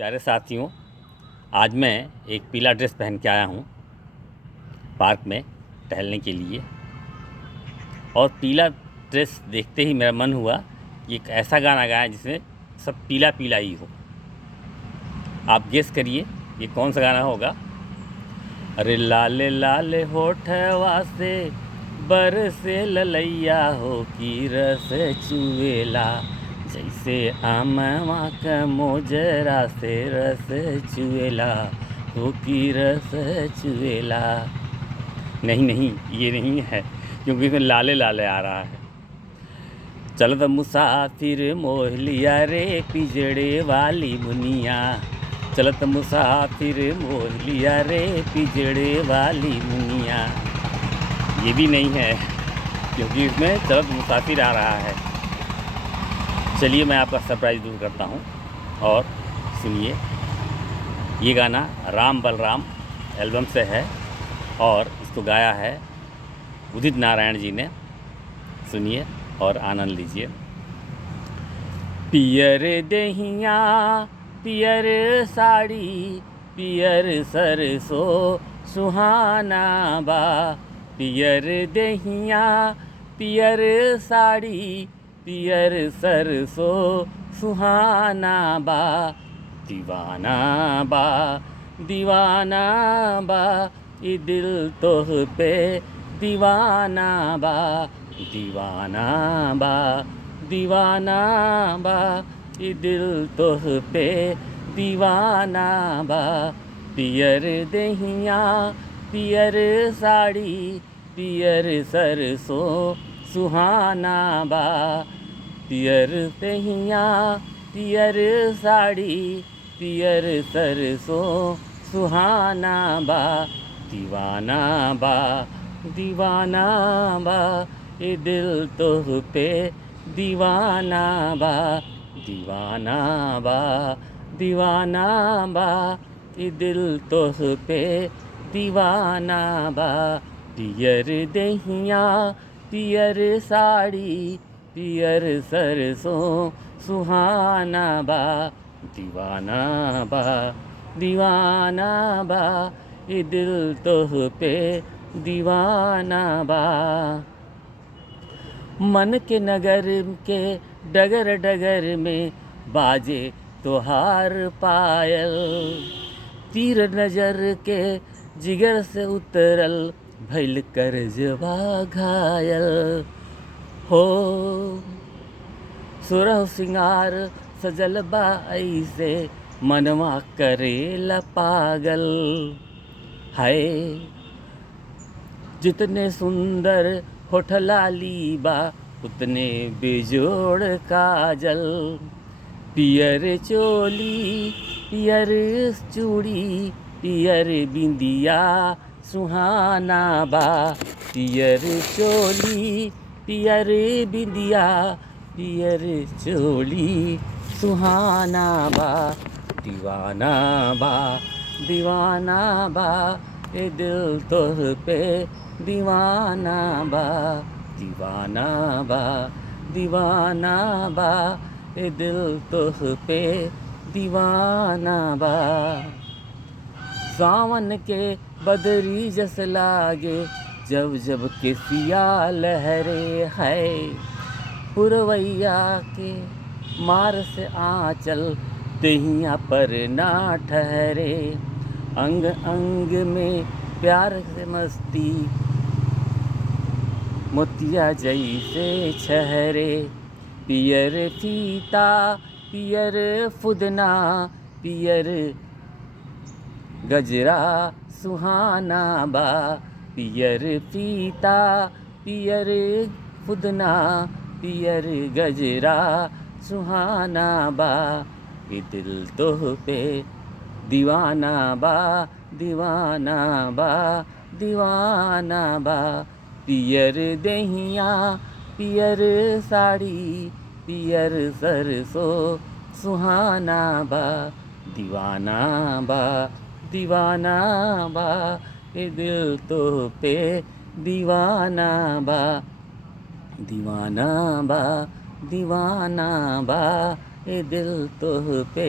प्यारे साथियों, आज मैं एक पीला ड्रेस पहन के आया हूँ पार्क में टहलने के लिए। और पीला ड्रेस देखते ही मेरा मन हुआ कि एक ऐसा गाना गाएं जिसमें सब पीला पीला ही हो। आप गेस करिए ये कौन सा गाना होगा। अरे लाले लाले होठवा से बरसे ललैया हो की रस चुएला, जैसे आमवा क मोजरा से रस चुएला हो की रस चुएला। नहीं, ये नहीं है, क्योंकि इसमें लाले लाले आ रहा है। चलत मुसाफिर मोह लिया रे पिजड़े वाली मुनिया, चलत मुसाफिर मोह लिया रे पिजड़े वाली मुनिया। ये भी नहीं है, क्योंकि इसमें चलत मुसाफिर आ रहा है। चलिए मैं आपका सरप्राइज़ दूर करता हूँ और सुनिए। ये गाना राम बलराम एल्बम से है और इसको गाया है उदित नारायण जी ने। सुनिए और आनंद लीजिए। पियर दहिया पियर साड़ी पियर सरसो सुहाना बा, पियर दहिया पियर साड़ी पियर सरसो सुहाना बा, दीवाना बा दीवाना बा ये दिल तोह पे दीवाना बा, दीवाना बा दीवाना बा ये दिल तोह पे दीवाना बा। पियर दहिया पियर साड़ी पियर सरसो सुहाना बा, पियर दहिया पियर साड़ी पियर सरसो सुहाना बा, दीवाना बा दीवाना बा ये दिल तोह पे दीवाना बा, दीवाना बा दीवाना बा ये दिल तोह पे दीवाना बा। पियर दहिया पियर साड़ी पियर सरसो सुहाना बा, दीवाना बा दीवाना बा ये दिल तोह पे दीवाना बा। मन के नगर के डगर डगर में बाजे तोहार पायल, तीर नजर के जिगर से उतरल भइल करजवा घायल हो। सुरह सिंगार सजल बा ऐसे मनवा करेला पागल है, जितने सुंदर होठ लाली बा उतने बेजोड़ काजल, पियर चोली पियर चूड़ी पियर बिंदिया सुहाना बा, पियर चोली पियर बिंदिया पियर चोली सुहाना बा, दीवाना बा दीवाना बा ये दिल तोह पे दीवाना बा, दीवाना बा दीवाना बा ये दिल तोह पे दीवाना बा। सावन के बदरी जस लागे जब जब के सिया लहरे है, पुरवैया के मार से आंचल दहिया पर ना ठहरे, अंग अंग में प्यार से मस्ती मोतिया जैसे छहरे, पियर फीता पियर फुदना पियर गजरा सुहाना बा, पियर फीता पियर फुदना पियर गजरा सुहाना बा ये दिल तोह पे दीवाना बा, दीवाना बा दीवाना बा। पियर दहिया पियर साड़ी पियर सरसो सुहाना बा, दीवाना बा दीवाना बा ये दिल तोह पे दीवाना बा, दीवाना बा दीवाना बा ये दिल तोह पे